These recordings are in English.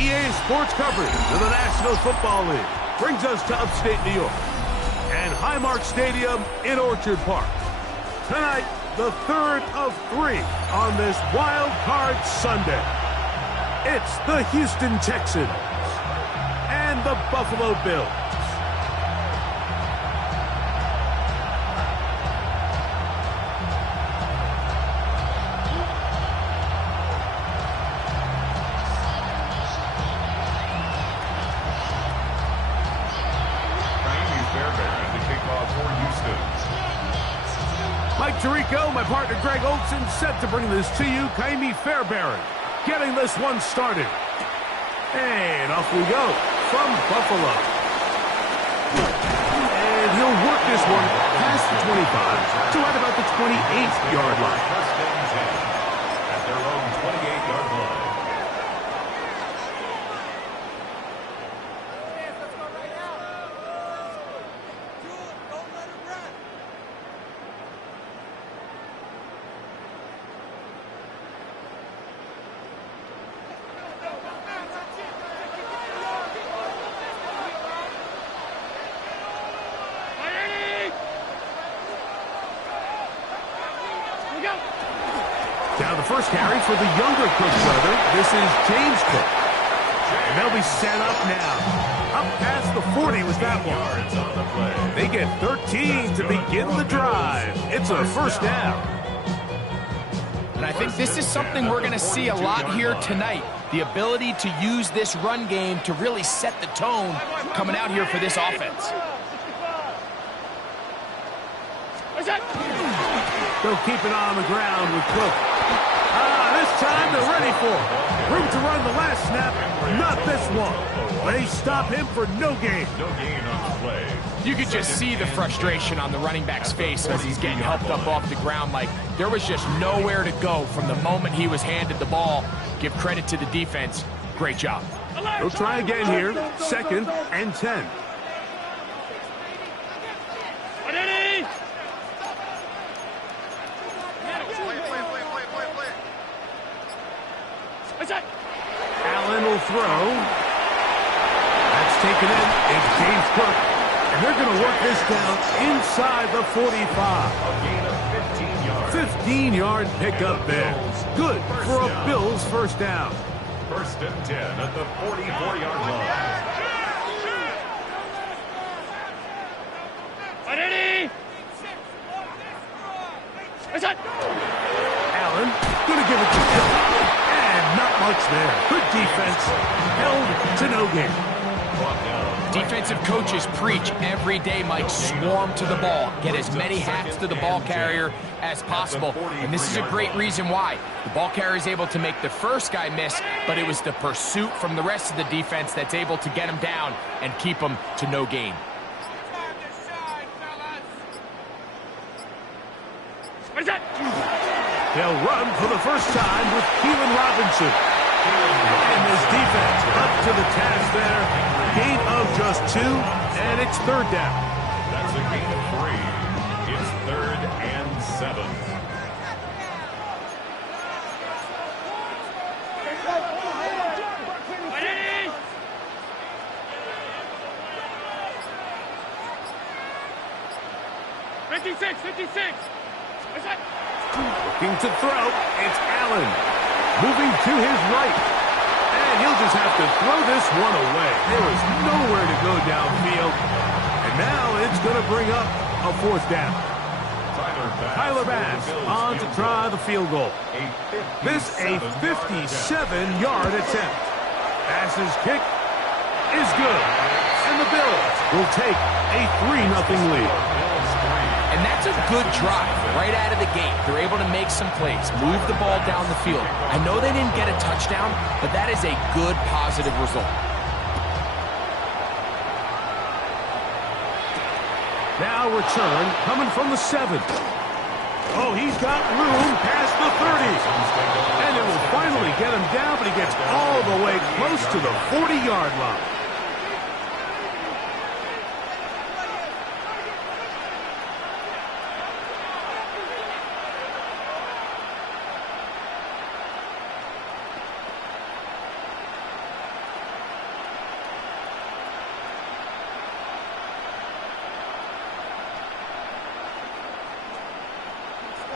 EA Sports coverage of the National Football League brings us to upstate New York and Highmark Stadium in Orchard Park. Tonight, the third of 3 on this Wild Card Sunday. It's the Houston Texans and the Buffalo Bills. Mike Tirico, my partner Greg Olson, set to bring this to you. Kaimi Fairbairn getting this one started. And off we go from Buffalo. And he'll work this one past the 25 to right about the 28-yard line. At their own 28-yard line. Now the first carry for the younger Cook brother. This is James Cook. And they'll be set up now. Up past the 40 was that one. They get 13 to begin the drive. It's a first down. And I think this is something we're going to see a lot here tonight. The ability to use this run game to really set the tone coming out here for this offense. They'll keep it on the ground with Cook. This time they're ready for it. Room to run the last snap, not this one. They stop him for no gain. No gain on the play. You could just see the frustration on the running back's face as he's getting helped up off the ground. Like, there was just nowhere to go from the moment he was handed the ball. Give credit to the defense. Great job. They'll try again here. 2nd and 10. Allen will throw. That's taken in. It's James Cook. And they're going to work this down inside the 45. A gain of 15 yards. 15-yard pickup there. Good for a Bills first down. 1st and 10 at the 44-yard line. Allen going to give it to Hill. And not much there. Good defense. Held to no gain. Defensive coaches preach every day, Mike, swarm to the ball. Get as many hats to the ball carrier as possible. And this is a great reason why. The ball carrier is able to make the first guy miss, but it was the pursuit from the rest of the defense that's able to get him down and keep him to no gain. They'll run for the first time with Keelan Robinson. And this defense up to the task there. Gain of just 2, and it's 3rd down. That's a gain of 3. It's 3rd and 7. Looking to throw, it's Allen. Moving to his right. And he'll just have to throw this one away. There is nowhere to go downfield. And now it's going to bring up a 4th down. Tyler Bass on to try the field goal. This a 57-yard attempt. Bass's kick is good. And the Bills will take a 3-0 lead. And that's a good drive right out of the gate. They're able to make some plays, move the ball down the field. I know they didn't get a touchdown, but that is a good, positive result. Now return coming from the 7. Oh, he's got room past the 30. And it will finally get him down, but he gets all the way close to the 40-yard line.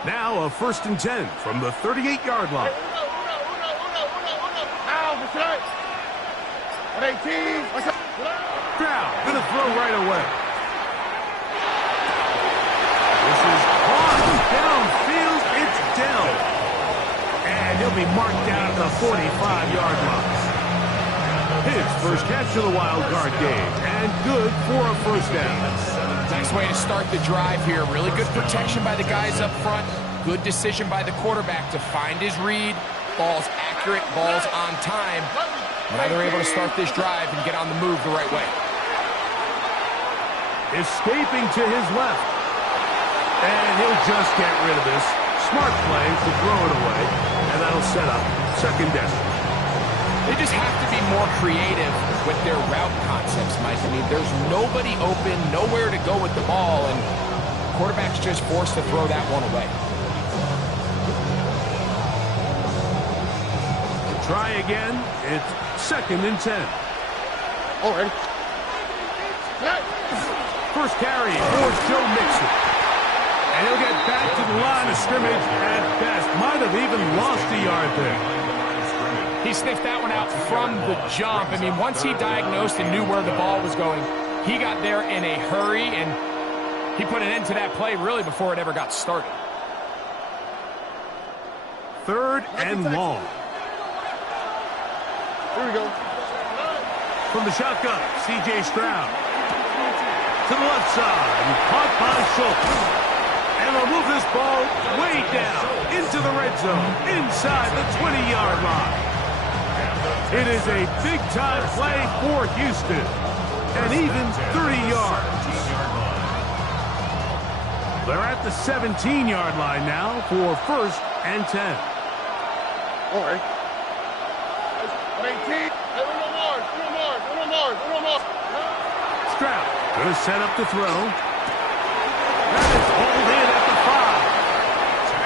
Now a 1st and 10 from the 38-yard line. Stroud gonna throw right away. This is caught downfield. It's Dell. And he'll be marked down at the 45-yard line. His first catch of the wild card game, and good for a 1st down. Nice way to start the drive here. Really good protection by the guys up front. Good decision by the quarterback to find his read. Ball's accurate, ball's on time. Now they're able to start this drive and get on the move the right way. Escaping to his left. And he'll just get rid of this. Smart play to throw it away. And that'll set up 2nd down. They just have to be more creative with their route concepts, Mike. I mean, there's nobody open, nowhere to go with the ball, and the quarterback's just forced to throw that one away. Try again. It's 2nd and 10. All right. First carry for Joe Mixon. And he'll get back to the line of scrimmage at best. Might have even lost a yard there. He sniffed that one out from the jump. I mean, once he diagnosed and knew where the ball was going, he got there in a hurry, and he put an end to that play really before it ever got started. 3rd and long. Here we go. From the shotgun, C.J. Stroud. To the left side, caught by Schultz. And they'll move this ball way down into the red zone, inside the 20-yard line. It is a big-time play for Houston, and even 30 yards. They're at the 17-yard line now for 1st and 10. All right. 18. Stroud gonna set up the throw. That is hauled in at the 5.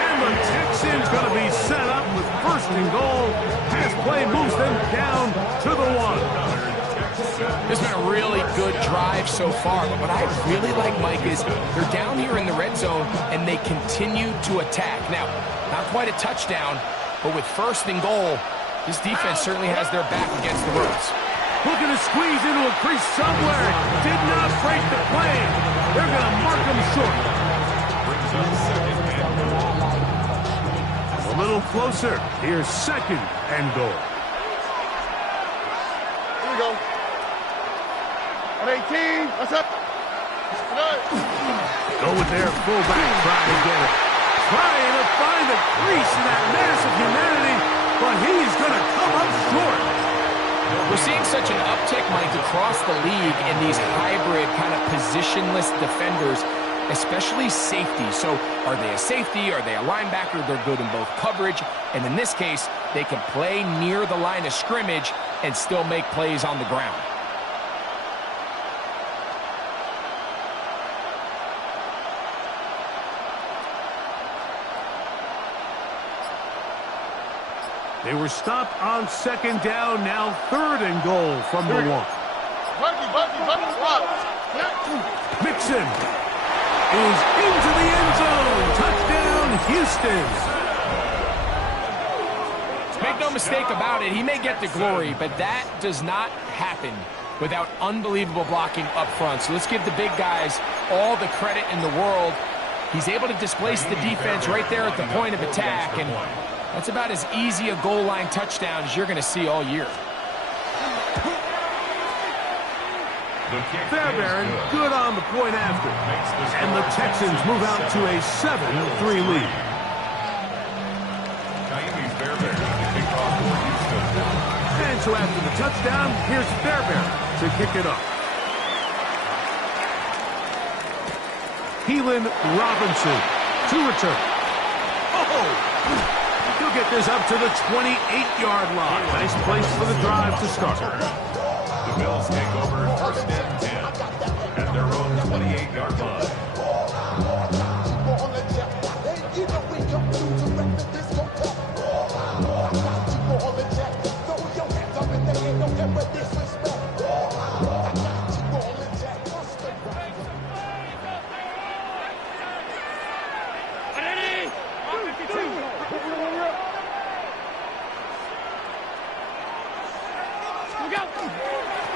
And the Texans gonna be set up with 1st and goal. Pass play moves them down to the 1. This has been a really good drive so far, but what I really like, Mike, is they're down here in the red zone, and they continue to attack. Now, not quite a touchdown, but with 1st and goal, this defense certainly has their back against the ropes. Looking to squeeze into a crease somewhere. Did not break the play. They're going to mark him short. A little closer. Here's 2nd and goal. Here we go. On 18. What's up? Go with their fullback. Try to get it. Trying to find a crease in that mass of humanity, but he's going to come up short. We're seeing such an uptick, Mike, across the league in these hybrid kind of positionless defenders, especially safety. So are they a safety? Are they a linebacker? They're good in both coverage. And in this case, they can play near the line of scrimmage and still make plays on the ground. They were stopped on 2nd down, now 3rd and goal from the 1. Mixon is into the end zone. Touchdown, Houston. Make no mistake about it, he may get the glory, but that does not happen without unbelievable blocking up front. So let's give the big guys all the credit in the world. He's able to displace the defense right there at the point of attack, and that's about as easy a goal line touchdown as you're going to see all year. Fairbairn good on the point after. And the Texans move out to a 7-3 lead. And so after the touchdown, here's Fairbairn to kick it off. Keelan Robinson to return. Oh! He'll get this up to the 28-yard line. Nice place for the drive to start. The Bills take over 1st and 10 at their own 28-yard line.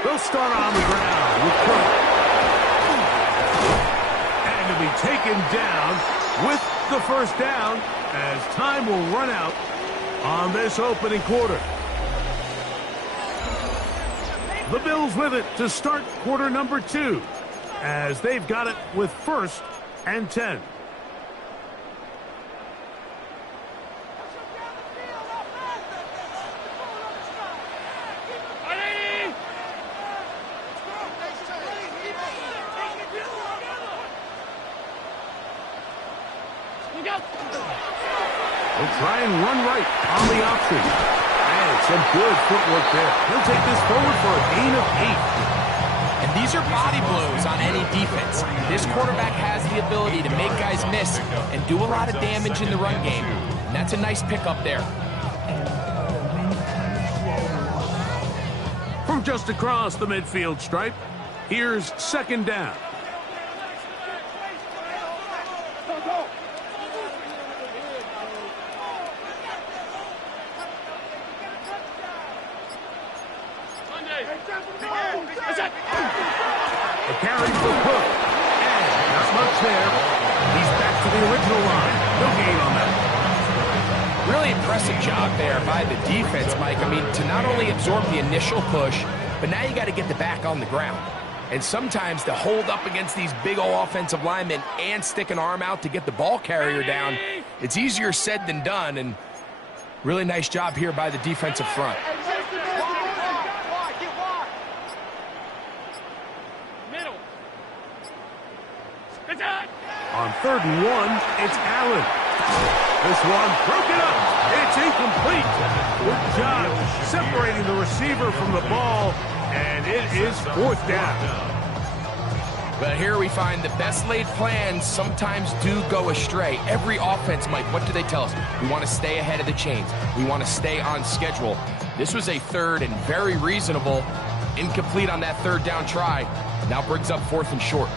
They'll start on the ground with Cook. And to be taken down with the first down as time will run out on this opening quarter. The Bills with it to start quarter number 2 as they've got it with 1st and 10. He'll try and run right on the option. And some good footwork there. He'll take this forward for a gain of 8. And these are body blows on any defense. This quarterback has the ability to make guys miss and do a lot of damage in the run game. And that's a nice pickup there. From just across the midfield stripe, here's 2nd down. A carry for Cook. And not much there. He's back to the original line. No gain on that. Really impressive job there by the defense, Mike. I mean, to not only absorb the initial push, but now you got to get the back on the ground. And sometimes to hold up against these big old offensive linemen and stick an arm out to get the ball carrier down, it's easier said than done. And really nice job here by the defensive front. On 3rd and 1, it's Allen. This one broken up. It's incomplete. Good job separating the receiver from the ball, and it is 4th down. But here we find the best laid plans sometimes do go astray. Every offense, Mike, what do they tell us? We want to stay ahead of the chains. We want to stay on schedule. This was a 3rd and very reasonable. Incomplete on that 3rd down try. Now brings up 4th and short.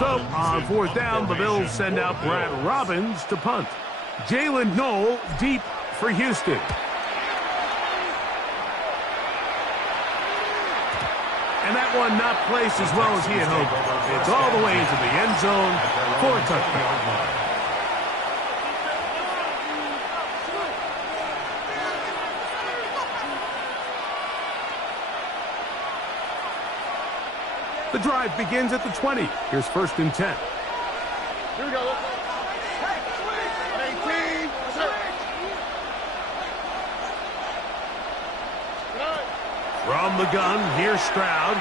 So, on 4th down, the Bills send out Brad Robbins to punt. Jalen Knoll deep for Houston. And that one not placed as well as he had hoped. It's all the way into the end zone for a touchdown. The drive begins at the 20. Here's 1st and 10. Here we go. 18. From the gun, here's Stroud.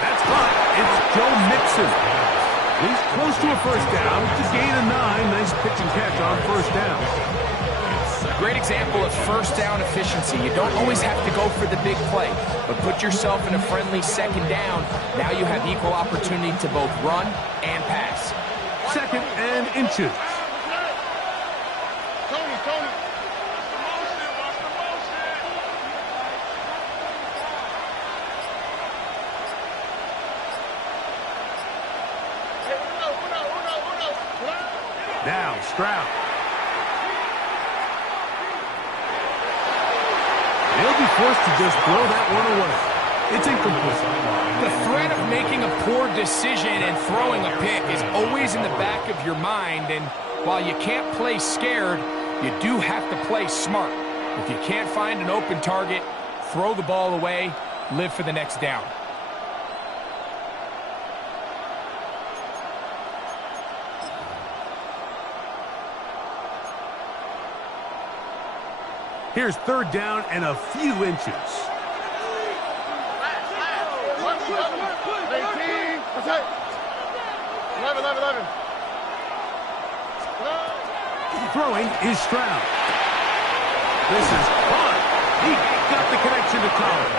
That's caught. It's Joe Mixon. He's close to a 1st down. It's a gain of 9. Nice pitch and catch on 1st down. Great example of 1st down efficiency. You don't always have to go for the big play, but put yourself in a friendly 2nd down. Now you have equal opportunity to both run and pass. 2nd and inches. Tony. Now Stroud. They'll be forced to just throw that one away. It's incomplete. The threat of making a poor decision and throwing a pick is always in the back of your mind, and while you can't play scared, you do have to play smart. If you can't find an open target, throw the ball away, live for the next down. Here's 3rd down and a few inches. 18. That's it. 11. Throwing is Stroud. This is fun. He got the connection to Collins.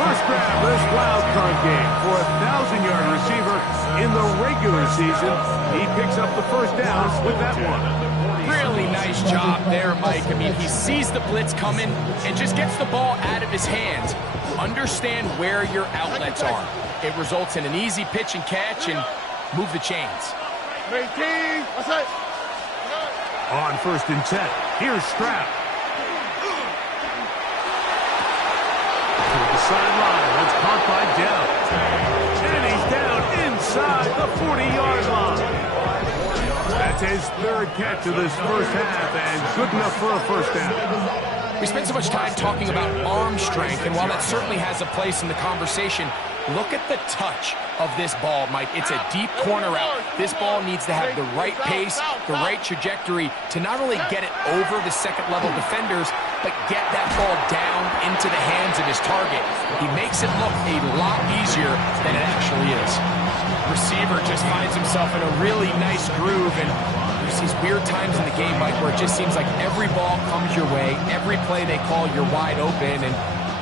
First grab this wild card game for a 1,000-yard receiver in the regular season. He picks up the 1st down with that one. Really nice job there, Mike. I mean, he sees the blitz coming and just gets the ball out of his hands. Understand where your outlets are. It results in an easy pitch and catch and move the chains. 18. That's it. On 1st and 10, here's Stroud. To the sideline, that's caught by Dell. And he's down inside the 40-yard line. That's his 3rd catch of this first half, and good enough for a first down. We spent so much time talking about arm strength, and while that certainly has a place in the conversation, look at the touch of this ball, Mike. It's a deep corner route. This ball needs to have the right pace, the right trajectory to not only get it over the second-level defenders, but get that ball down into the hands of his target. He makes it look a lot easier than it actually is. Receiver just finds himself in a really nice groove, and there's these weird times in the game, Mike, where it just seems like every ball comes your way, every play they call, you're wide open, and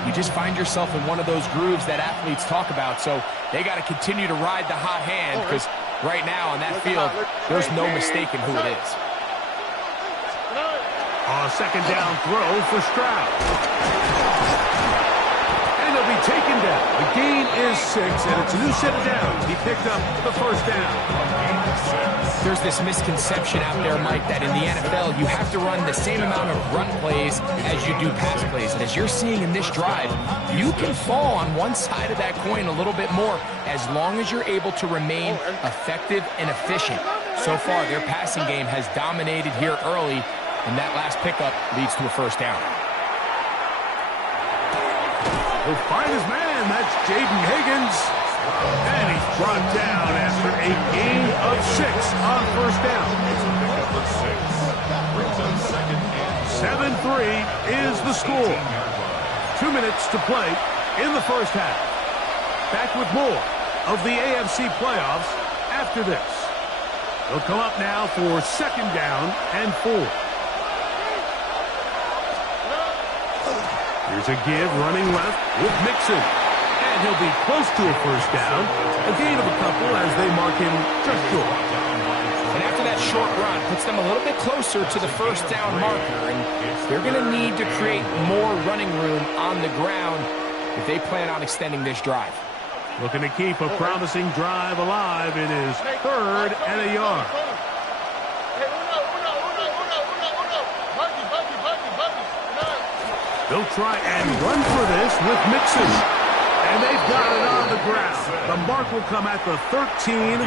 you just find yourself in one of those grooves that athletes talk about. So they got to continue to ride the hot hand, because right now on that field, there's no mistaking who it is. A 2nd down throw for Stroud. And he'll be taken down. The gain is 6, and it's a new set of downs. He picked up the first down. There's this misconception out there, Mike, that in the NFL, you have to run the same amount of run plays as you do pass plays. And as you're seeing in this drive, you can fall on one side of that coin a little bit more as long as you're able to remain effective and efficient. So far, their passing game has dominated here early, and that last pickup leads to a first down. He'll find his man. That's Jaden Higgins. And he's brought down after a gain of 6 on 1st down. 7-3 is the score. 2 minutes to play in the first half. Back with more of the AFC playoffs after this. They'll come up now for 2nd down and 4. Here's a give running left with Mixon. And he'll be close to a first down. A gain of a couple as they mark him just short. And after that short run, puts them a little bit closer to the first down marker. And they're going to need to create more running room on the ground if they plan on extending this drive. Looking to keep a promising drive alive. It is 3rd and a yard. They'll try and run for this with Mixon. And they've got it on the ground. The mark will come at the 13.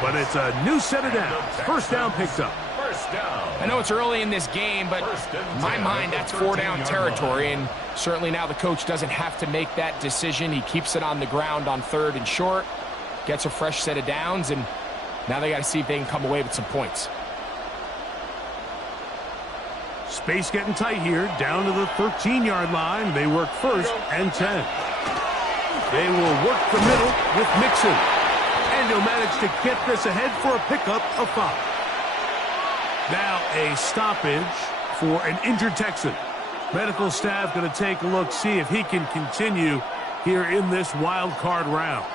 But it's a new set of downs. First down picked up. I know it's early in this game, but in my mind, that's 4-down territory. And certainly now the coach doesn't have to make that decision. He keeps it on the ground on 3rd and short. Gets a fresh set of downs. And now they got to see if they can come away with some points. Space getting tight here, down to the 13-yard line. They work 1st and 10. They will work the middle with Mixon. And he'll manage to get this ahead for a pickup of 5. Now a stoppage for an injured Texan. Medical staff going to take a look, see if he can continue here in this wild card round.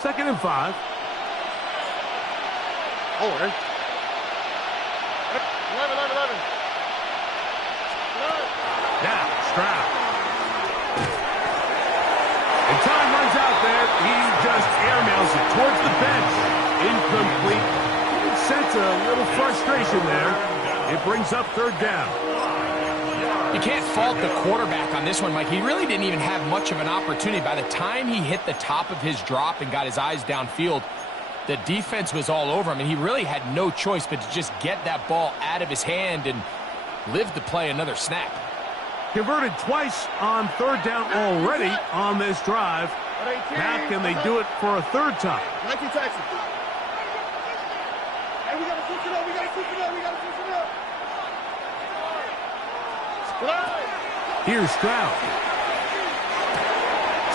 2nd and 5. Over. 11. Now, Stroud. And time runs out there. He just airmails it towards the bench. Incomplete. You can sense a little frustration there. It brings up 3rd down. You can't fault the quarterback on this one, Mike. He really didn't even have much of an opportunity. By the time he hit the top of his drop and got his eyes downfield, the defense was all over him, and he really had no choice but to just get that ball out of his hand and live to play another snap. Converted twice on 3rd down already on this drive. Now can they do it for a 3rd time? 19 Texans. Hey, we got to switch it up. We got to switch it up. Here's Stroud.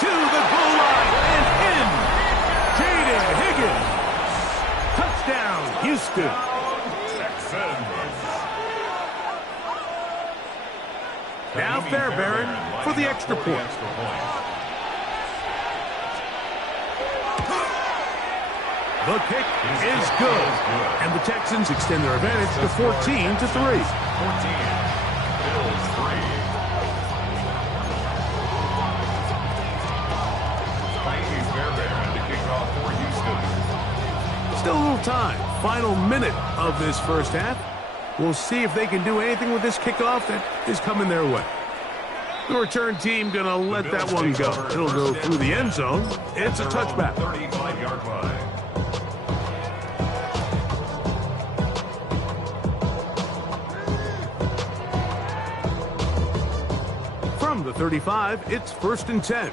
To the goal line and in. Jaden Higgins. Touchdown, Houston. Now Fairbairn for the extra point. The kick is good. And the Texans extend their advantage to 14-3. 14. Bills 3. Fairbairn to kick off for Houston. Still a little time. final minute of this first half. We'll see if they can do anything with this kickoff that is coming their way. The return team going to let that one go. It'll go through the end zone. It's a touchback. 35-yard line. From the 35, it's 1st and 10.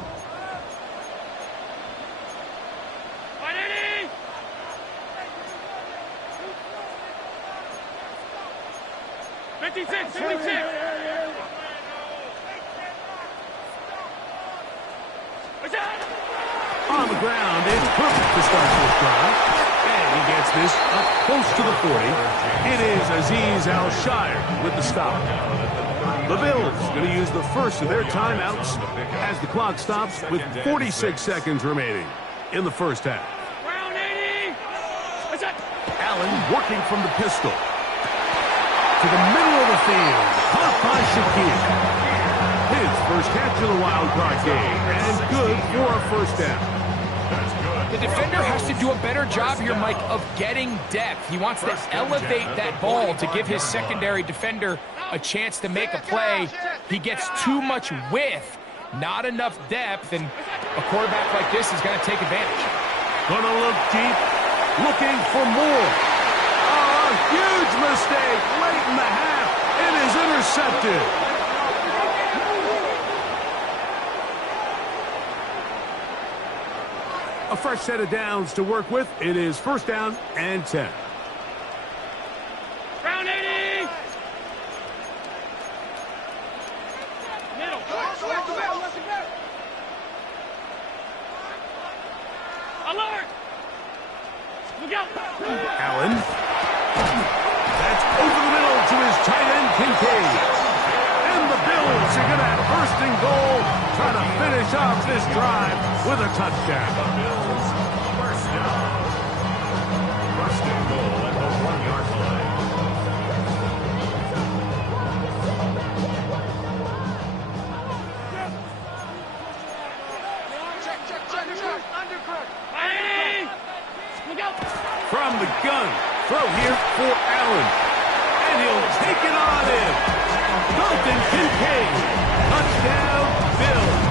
56. On the ground, it's perfect to start this drive. And he gets this up close to the 40. It is Azeez Al-Shire with the stop. The Bills going to use the first of their timeouts as the clock stops with 46 seconds remaining in the first half. Allen working from the pistol. To the middle of the field. Caught by Shaquille. His first catch of the wild card game. And good for a first down. The defender has to do a better job here, Mike, of getting depth. He wants to elevate that ball to give his secondary defender a chance to make a play. He gets too much width, not enough depth, and a quarterback like this is going to take advantage. Gonna look deep, looking for more. Oh, a huge mistake late in the half. It is intercepted. A fresh set of downs to work with. It is 1st down and 10. Round 80. Middle. Alert. Look out. Allen. That's over the middle to his tight end, Kincaid. And the Bills are going to have 1st and goal, trying to finish off this drive with a touchdown. The Bills, 1st down. 1st and goal at the 1-yard line. From the gun, throw here for Allen. And he'll take it on in. Dalton Kincaid. Touchdown, Bills.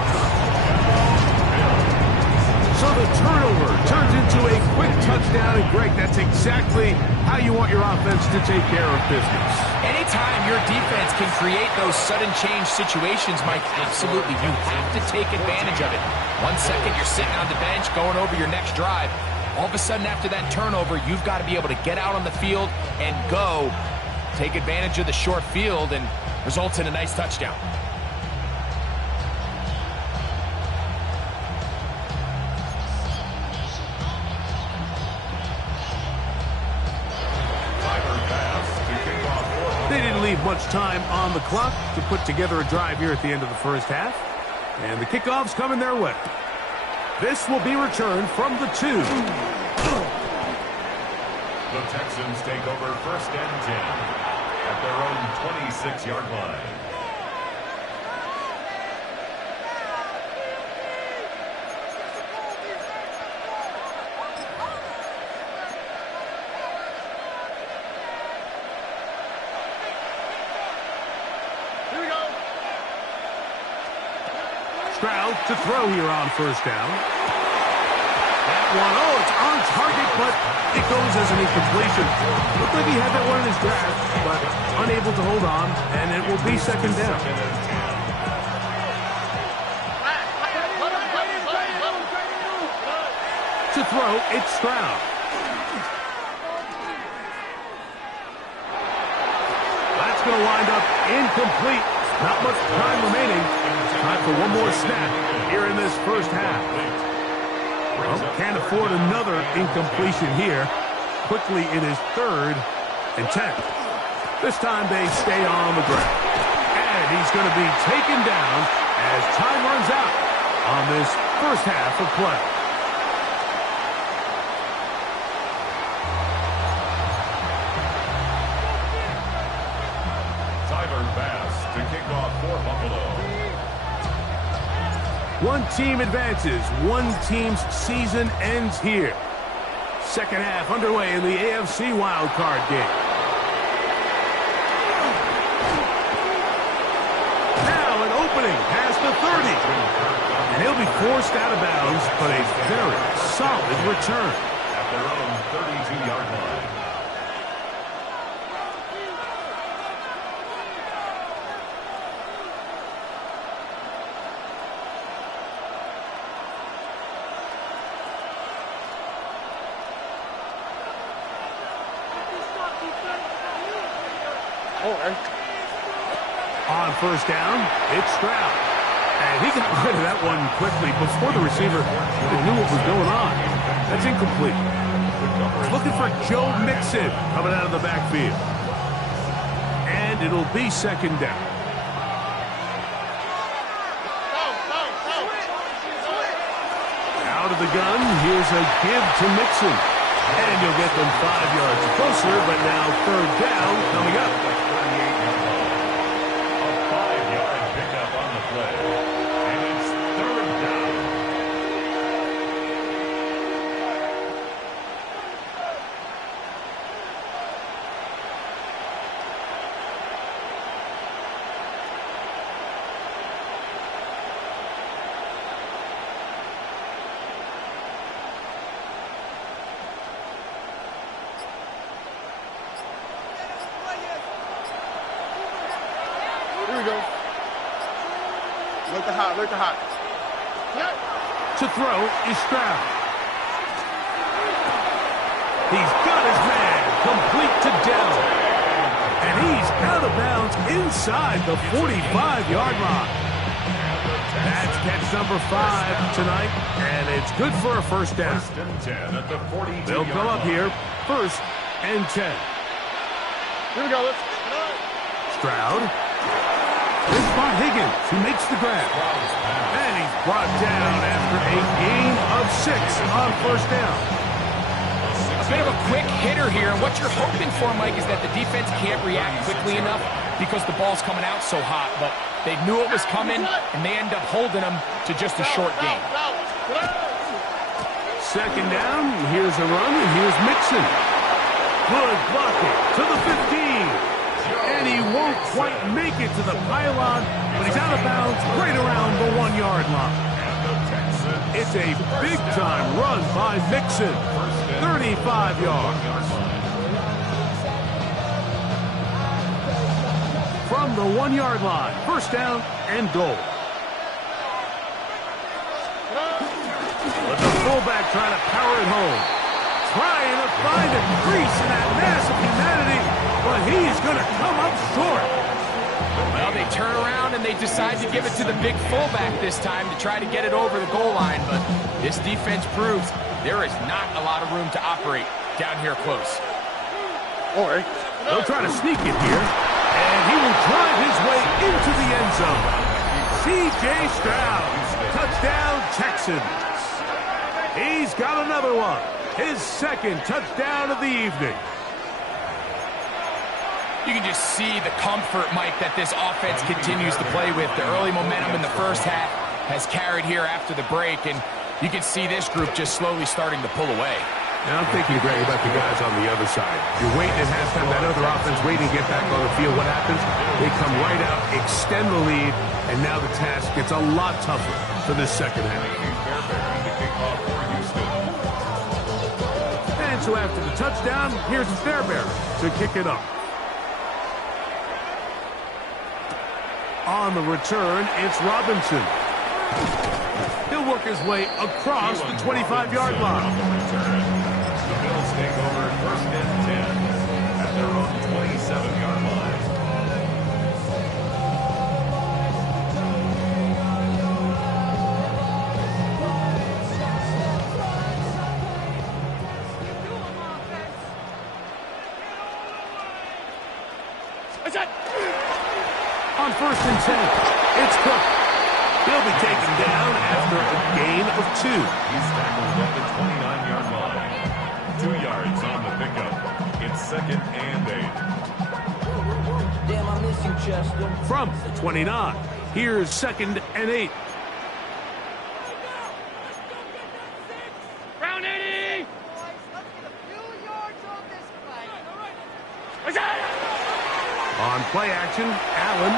So the turnover turns into a quick touchdown. And Greg, that's exactly how you want your offense to take care of business. Anytime your defense can create those sudden change situations, Mike, absolutely, you have to take advantage of it. 1 second, you're sitting on the bench going over your next drive. All of a sudden, after that turnover, you've got to be able to get out on the field and go. Take advantage of the short field and results in a nice touchdown. They didn't leave much time on the clock to put together a drive here at the end of the first half. And the kickoff's coming their way. This will be returned from the 2. The Texans take over 1st and 10 at their own 26-yard line. Here we go. Stroud to throw here on 1st down. That one, oh, it's on target, but it goes as an incompletion. Looked like he had that one in his grasp, but unable to hold on, and it will be 2nd down. To throw, it's Stroud. That's going to wind up incomplete. Not much time remaining. Time for one more snap here in this first half. Well, can't afford another incompletion here. Quickly, it is 3rd and 10. This time they stay on the ground. And he's going to be taken down as time runs out on this first half of play. To kick off for Buffalo. One team advances. One team's season ends here. Second half underway in the AFC wildcard game. Now an opening past the 30. And he'll be forced out of bounds, but a very solid return. At their own 32-yard line. On first down, it's Stroud. And he got rid of that one quickly before the receiver knew what was going on. That's incomplete. Looking for Joe Mixon coming out of the backfield. And it'll be second down. Out of the gun, here's a give to Mixon. And you'll get them 5 yards closer, but now third down coming up. Look at hot. To throw is Stroud. He's got his man complete to down. And he's out of bounds inside the 45-yard line. That's catch number 5 tonight, and it's good for a first down. First and 10 at the 42. They'll come up here, first and 10. Here we go. Stroud. It's Bob Higgins who makes the grab. And he's brought down after a gain of 6 on first down. A bit of a quick hitter here, and what you're hoping for, Mike, is that the defense can't react quickly enough because the ball's coming out so hot. But they knew it was coming, and they end up holding them to just a short gain. Second down, here's a run, and here's Mixon. Good blocking to the 15. And he won't quite make it to the pylon, but he's out of bounds right around the 1-yard line. It's a big-time run by Mixon. 35 yards. From the 1-yard line, first down and goal. With the fullback trying to power it home. Trying to find a crease in that mass of humanity, but he's going to come up short. Well, they turn around and they decide to give it to the big fullback this time to try to get it over the goal line, but this defense proves there is not a lot of room to operate down here close. Or they'll try to sneak it here, and he will drive his way into the end zone. C.J. Stroud, touchdown Texans. He's got another one. His second touchdown of the evening. You can just see the comfort, Mike, that this offense continues to play with. The early momentum in the first half has carried here after the break, and you can see this group just slowly starting to pull away. Now I'm thinking, Greg, about the guys on the other side. You're waiting at halftime, that other offense waiting to get back on the field. What happens? They come right out, extend the lead, and now the task gets a lot tougher for this second half. And so after the touchdown, here's Fairbairn to kick it up. On the return, it's Robinson. He'll work his way across the 25-yard line. The Bills take over first and 10 at their own 27-yard line. On first and 10, it's Cook. He'll be taken down after a gain of 2. He's tackled at the 29-yard line. 2 yards on the pickup. It's second and 8. Damn, I miss you, Chester. From the 29, here's second and 8. Round 80! On play action, Allen.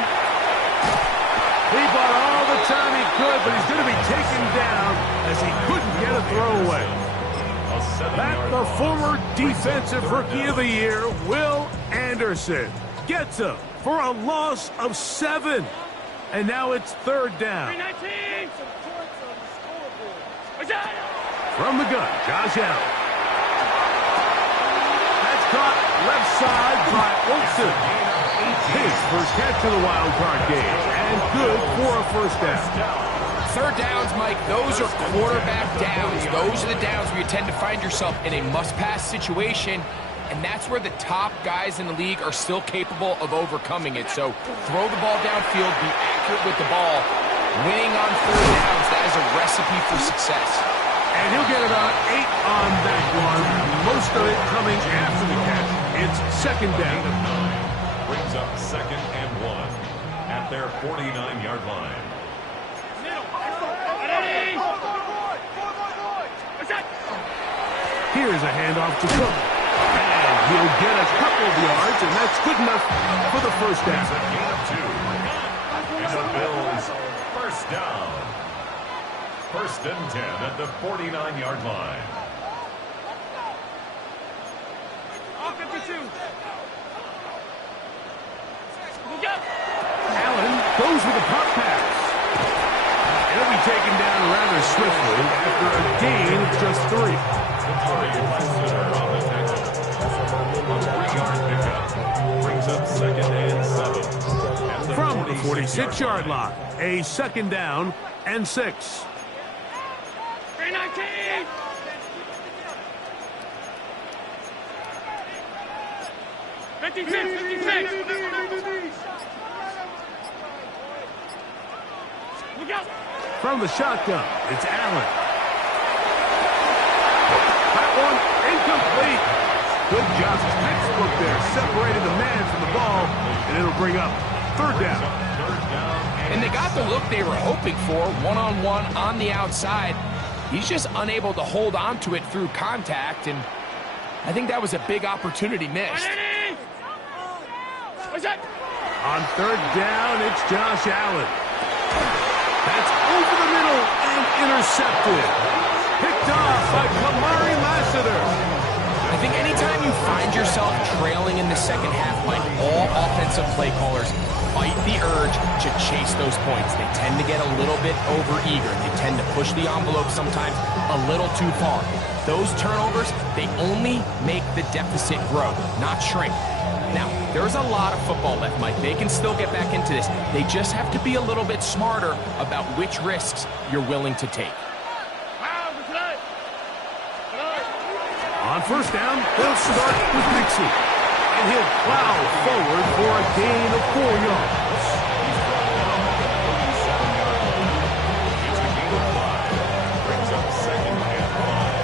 He bought all the time he could, but he's going to be taken down as he couldn't get a throwaway. That the former Defensive Rookie of the Year, Will Anderson, gets him for a loss of 7. And now it's third down. From the gun, Josh Allen. That's caught left side by Olsen. His first catch of the wild card game, and good for a first down. Third downs, Mike, those are quarterback downs. Those are the downs where you tend to find yourself in a must-pass situation, and that's where the top guys in the league are still capable of overcoming it. So throw the ball downfield, be accurate with the ball. Winning on third downs, that is a recipe for success. And he'll get about 8 on that one, most of it coming after the catch. It's second down. Brings up 2nd and 1 at their 49-yard line. Here's a handoff to Cook. And he'll get a couple of yards, and that's good enough for the first down. A gain of 2. And the Bills first down. 1st and 10 at the 49-yard line. Allen goes with a pop pass. He'll be taken down rather swiftly after a gain of just 3. Brings up 2nd and 7. From the 46-yard line, a second down and 6. 56. From the shotgun, it's Allen. That one incomplete. Good job. Textbook there. Separated the man from the ball, and it'll bring up third down. And they got the look they were hoping for, one-on-one on the outside. He's just unable to hold on to it through contact, and I think that was a big opportunity missed. On third down, it's Josh Allen. That's over the middle and intercepted. Picked off by Kamari Lassiter. I think anytime you find yourself trailing in the second half, Mike, all offensive play callers fight the urge to chase those points. They tend to get a little bit overeager. They tend to push the envelope sometimes a little too far. Those turnovers, they only make the deficit grow, not shrink. Now, there's a lot of football left, Mike. They can still get back into this. They just have to be a little bit smarter about which risks you're willing to take. On first down, they'll start with Nixie. And he'll plow forward for a gain of 4 yards. It's a gain of 5. Brings up 2nd and 5.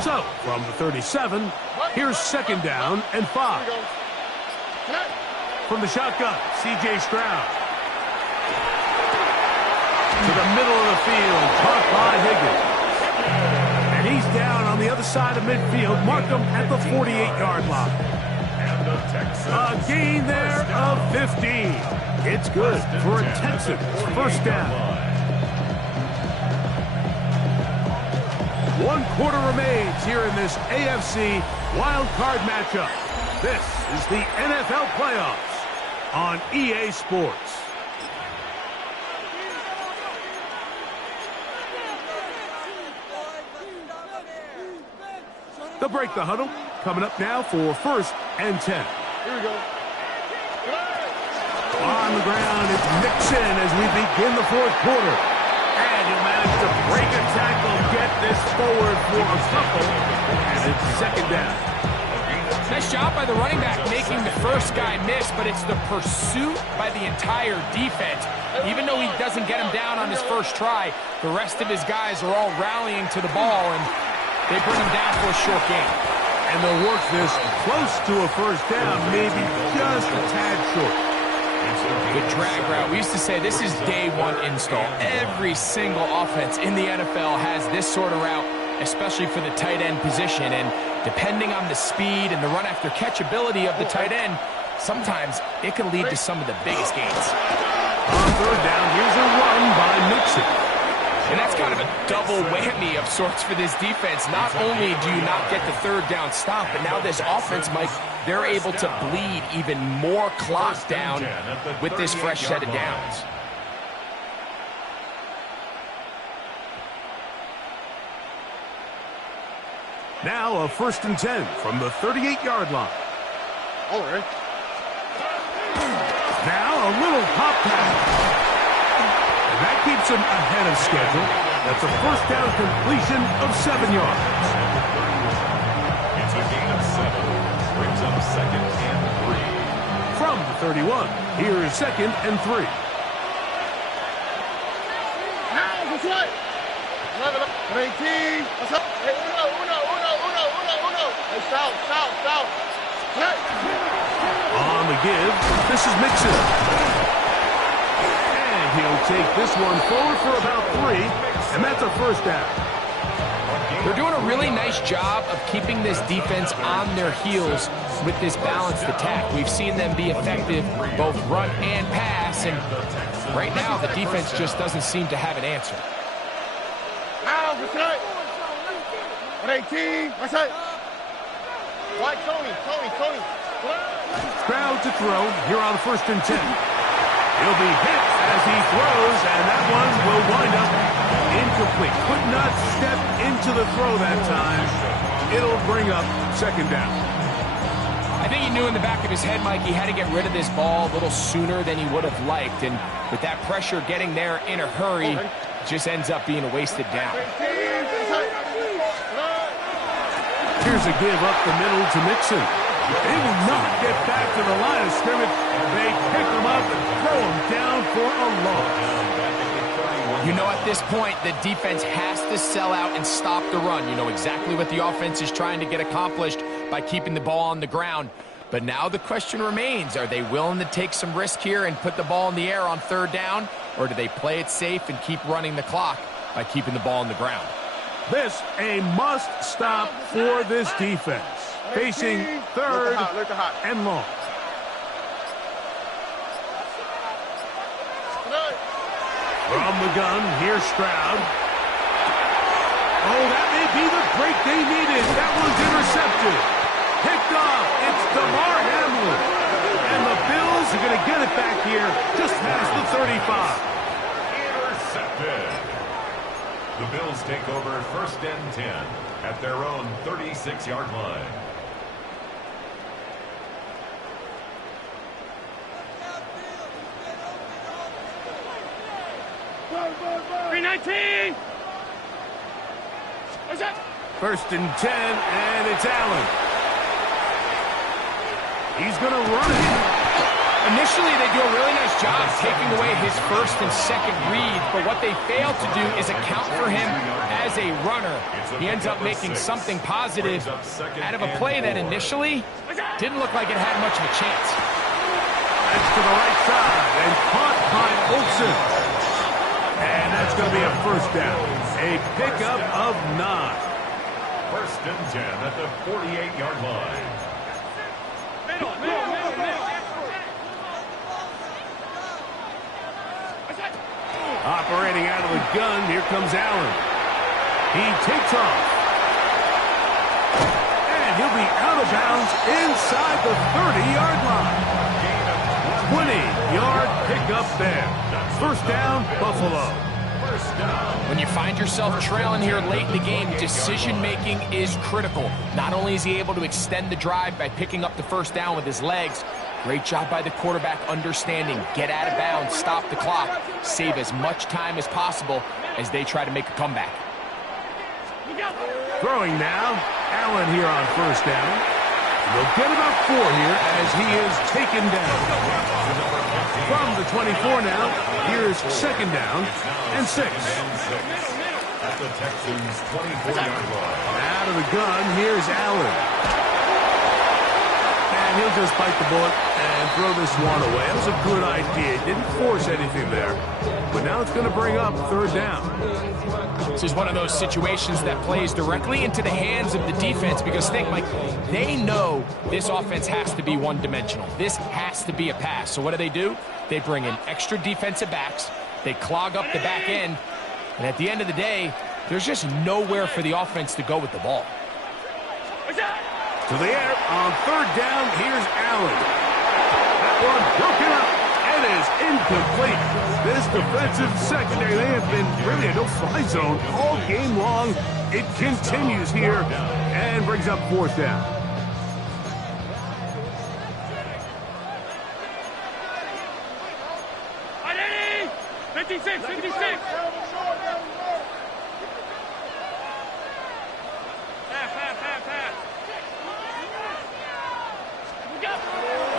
So, from the 37, here's second down and 5. From the shotgun, C.J. Stroud. To the middle of the field, caught by Higgins. And he's down on the other side of midfield. Mark him at the 48-yard line. And the Texans. A gain there of 15. It's good for a Texans first down. 1 quarter remains here in this AFC wild card matchup. This is the NFL playoffs on EA Sports. They'll break the huddle. Coming up now for 1st and 10. Here we go. On the ground, it's Mixon as we begin the 4th quarter. And he'll manage to break a tackle, get this forward for a couple, and it's second down. Nice job by the running back making the first guy miss, but it's the pursuit by the entire defense. Even though he doesn't get him down on his first try, the rest of his guys are all rallying to the ball, and they bring him down for a short gain. And they'll work this close to a first down, maybe just a tad short. The drag route. We used to say this is day one install. Every single offense in the NFL has this sort of route, especially for the tight end position. And depending on the speed and the run after catch ability of the tight end, sometimes it can lead to some of the biggest gains. On third down, here's a run by Mixon. And that's kind of a double whammy of sorts for this defense. Not only do you not get the third down stop, but now this offense, Mike, they're able to bleed even more clock down with this fresh set of downs. Now a 1st and 10 from the 38-yard line. All right. Now a little pop pass. And that keeps him ahead of schedule. That's a first down completion of 7 yards. It's a gain of 7. Brings up 2nd and 3. From the 31, here is 2nd and 3. Now, that's right. 18. What's up? Hey, uno. Hey, south. Hey. On the give, this is Mixon. He'll take this one forward for about 3, and that's a first down. They're doing a really nice job of keeping this defense on their heels with this balanced attack. We've seen them be effective both run and pass, and right now the defense just doesn't seem to have an answer. Now, that's right. 18. That's right. Why, Tony. Crowd to throw here on 1st and 10. He'll be hit as he throws, and that one will wind up incomplete. Could not step into the throw that time. It'll bring up 2nd down. I think he knew in the back of his head, Mike, he had to get rid of this ball a little sooner than he would have liked. And with that pressure getting there in a hurry, it just ends up being a wasted down. Here's a give up the middle to Mixon. They will not get back to the line of scrimmage. They pick him up and throw him down for a loss. You know, at this point, the defense has to sell out and stop the run. You know exactly what the offense is trying to get accomplished by keeping the ball on the ground. But now the question remains, are they willing to take some risk here and put the ball in the air on 3rd down? Or do they play it safe and keep running the clock by keeping the ball on the ground? This a must stop for this defense. Facing 3rd and long. From the gun, here's Stroud. Oh, that may be the break they needed. That one's intercepted. Picked off. It's DeMar Hamlin. And the Bills are going to get it back here just past the 35. Intercepted. The Bills take over 1st and 10 at their own 36-yard line. What's that? 1st and 10, and it's Allen. He's going to run it. Initially, they do a really nice job taking away his 1st and 2nd read, but what they fail to do is account for him as a runner. He ends up making something positive out of a play that initially didn't look like it had much of a chance. That's to the right side, and caught by Olsen. And that's going to be a first down. A pickup of 9. 1st and 10 at the 48-yard line. Operating out of the gun, here comes Allen. He takes off. And he'll be out of bounds inside the 30-yard line. 20-yard pickup there. First down, Buffalo. When you find yourself trailing here late in the game, decision-making is critical. Not only is he able to extend the drive by picking up the first down with his legs, great job by the quarterback understanding, get out of bounds, stop the clock, save as much time as possible as they try to make a comeback. Throwing now, Allen here on first down. They'll get about 4 here as he is taken down. From the 24 now, here's 2nd down and 6. At the Texans' 24-yard line. Out of the gun, here's Allen. He'll just bite the bullet and throw this one away. That was a good idea. He didn't force anything there. But now it's going to bring up third down. This is one of those situations that plays directly into the hands of the defense because think, Mike, they know this offense has to be one-dimensional. This has to be a pass. So what do? They bring in extra defensive backs. They clog up the back end. And at the end of the day, there's just nowhere for the offense to go with the ball. To the air on third down. Here's Allen. That one broken up and is incomplete. This defensive secondary, they have been really a no-fly zone all game long. It continues here and brings up fourth down.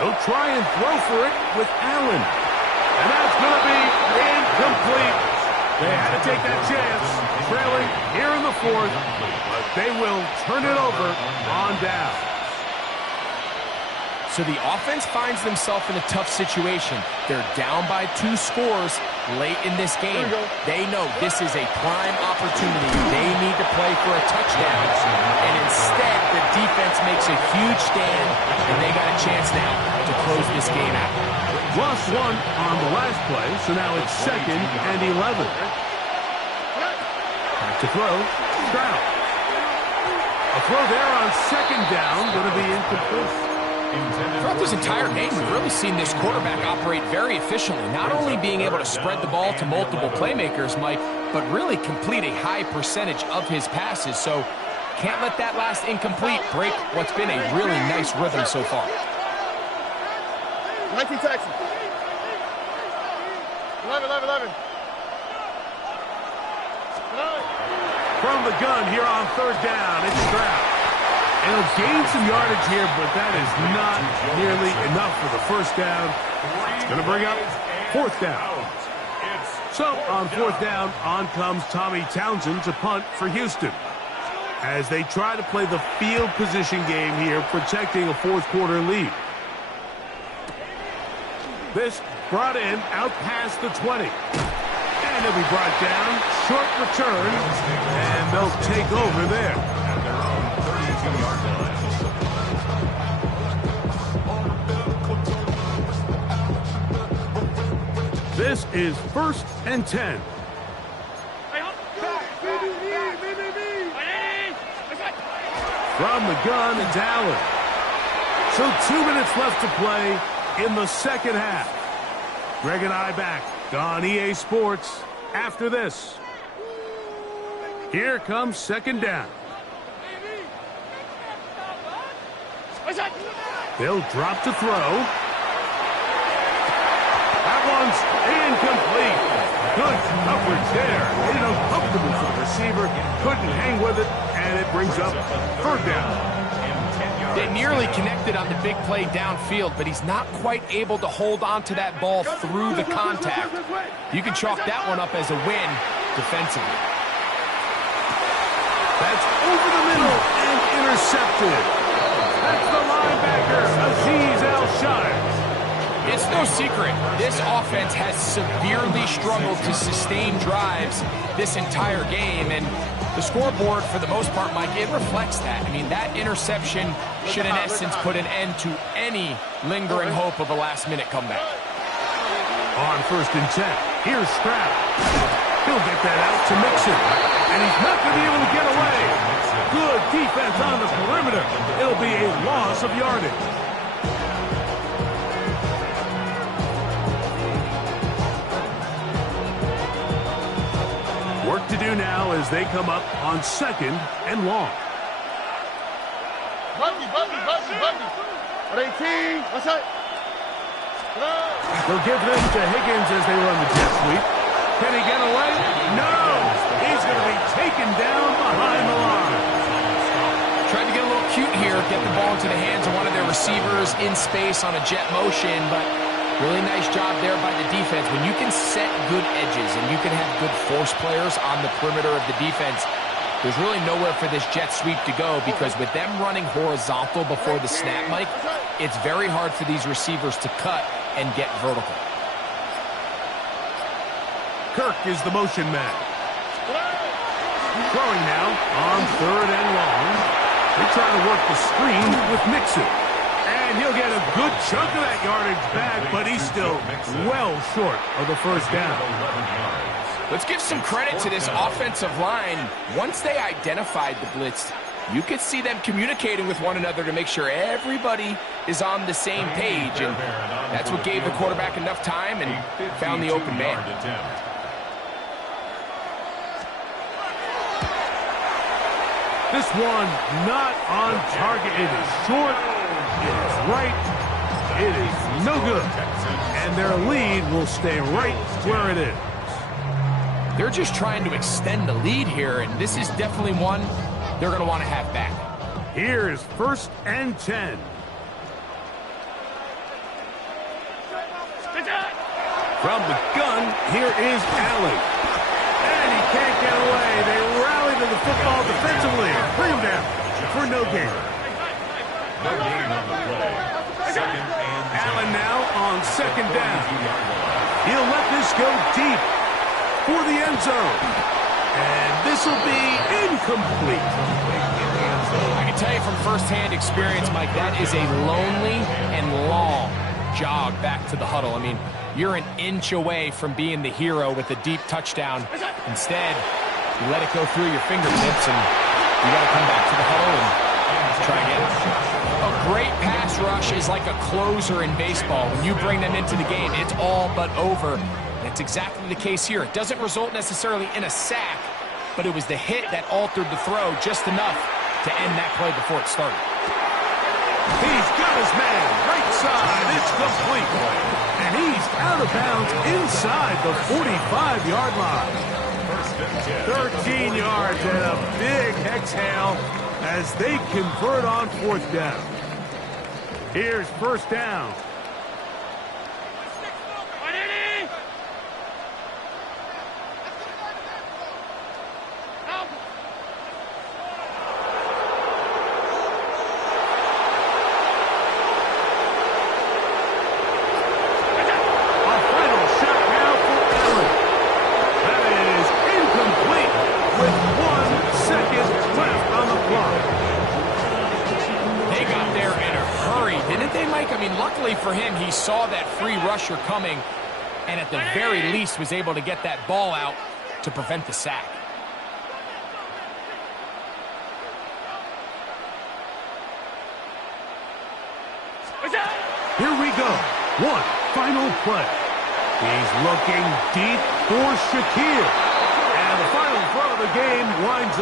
He'll try and throw for it with Allen. And that's going to be incomplete. They had to take that chance, trailing here in the fourth, but they will turn it over on down. So the offense finds themselves in a tough situation. They're down by 2 scores late in this game. They know this is a prime opportunity. They need to play for a touchdown. And instead, the defense makes a huge stand, and they got a chance now to close this game out. Lost one on the last play, so now it's 2nd and 11. Back to throw, Stroud. A throw there on 2nd down, going to be incomplete. Throughout this entire game, we've really seen this quarterback operate very efficiently, not only being able to spread the ball to multiple playmakers, Mike, but really complete a high percentage of his passes. So can't let that last incomplete break what's been a really nice rhythm so far. 19 Texans. 11. From the gun here on third down, it's Stroud. And he'll gain some yardage here, but that is not nearly enough for the first down. It's going to bring up fourth down. So on fourth down, on comes Tommy Townsend to punt for Houston, as they try to play the field position game here, protecting a fourth quarter lead. This brought in out past the 20. And it'll be brought down, short return, and they'll take over there. This is 1st and 10. From the gun, it's Allen. So 2 minutes left to play in the second half. Greg and I back on EA Sports after this. Here comes 2nd down. They'll drop to throw. That one's incomplete. Good coverage there. Made it uncomfortable for the receiver. Couldn't hang with it, and it brings up third down. They nearly connected on the big play downfield, but he's not quite able to hold on to that ball through the contact. You can chalk that one up as a win defensively. That's over the middle and intercepted. That's the linebacker, Azeez Al-Shire. It's no secret, this offense has severely struggled to sustain drives this entire game, and the scoreboard, for the most part, Mike, it reflects that. I mean, that interception should, in essence, put an end to any lingering hope of a last-minute comeback. On 1st and 10, here's Stroud. He'll get that out to Mixon, and he's not going to be able to get away. Good defense on the perimeter. It'll be a loss of yardage. Work to do now as they come up on 2nd and long. Buggy. On 18. What's that? They'll give this to Higgins as they run the jet sweep. Can he get away? No! He's going to be taken down behind the line. Tried to get a little cute here, get the ball into the hands of one of their receivers in space on a jet motion, but really nice job there by the defense. When you can set good edges and you can have good force players on the perimeter of the defense, there's really nowhere for this jet sweep to go, because with them running horizontal before the snap, Mike, it's very hard for these receivers to cut and get vertical. Kirk is the motion man. Throwing now on 3rd and long. They try to work the screen with Mixon. And he'll get a good chunk of that yardage back, but he's still well short of the first down. Let's give some credit to this offensive line. Once they identified the blitz, you could see them communicating with one another to make sure everybody is on the same page. And that's what gave the quarterback enough time and found the open man. This one not on target. It is short. It is right. It is no good. And their lead will stay right where it is. They're just trying to extend the lead here, and this is definitely one they're going to want to have back. Here's 1st and 10. From the gun, here is Allen. And he can't get away. They rally to the football defensively. Bring him down for no gain. No gain on the play. 2nd and 10. Allen now on 2nd down. He'll let this go deep for the end zone. And this will be incomplete. I can tell you from firsthand experience, Mike, that is a lonely and long jog back to the huddle. I mean, you're an inch away from being the hero with a deep touchdown. Instead, you let it go through your fingertips, and you got to come back to the huddle and try again. A great pass rush is like a closer in baseball. When you bring them into the game, it's all but over. That's exactly the case here. It doesn't result necessarily in a sack, but it was the hit that altered the throw just enough to end that play before it started. He's got his man right side. It's complete. And he's out of bounds inside the 45-yard line. 13 yards and a big exhale as they convert on 4th down. Here's 1st down. Luckily for him, he saw that free rusher coming and at the very least was able to get that ball out to prevent the sack. Here we go. One final play. He's looking deep for Shakir. And the final throw of the game winds up.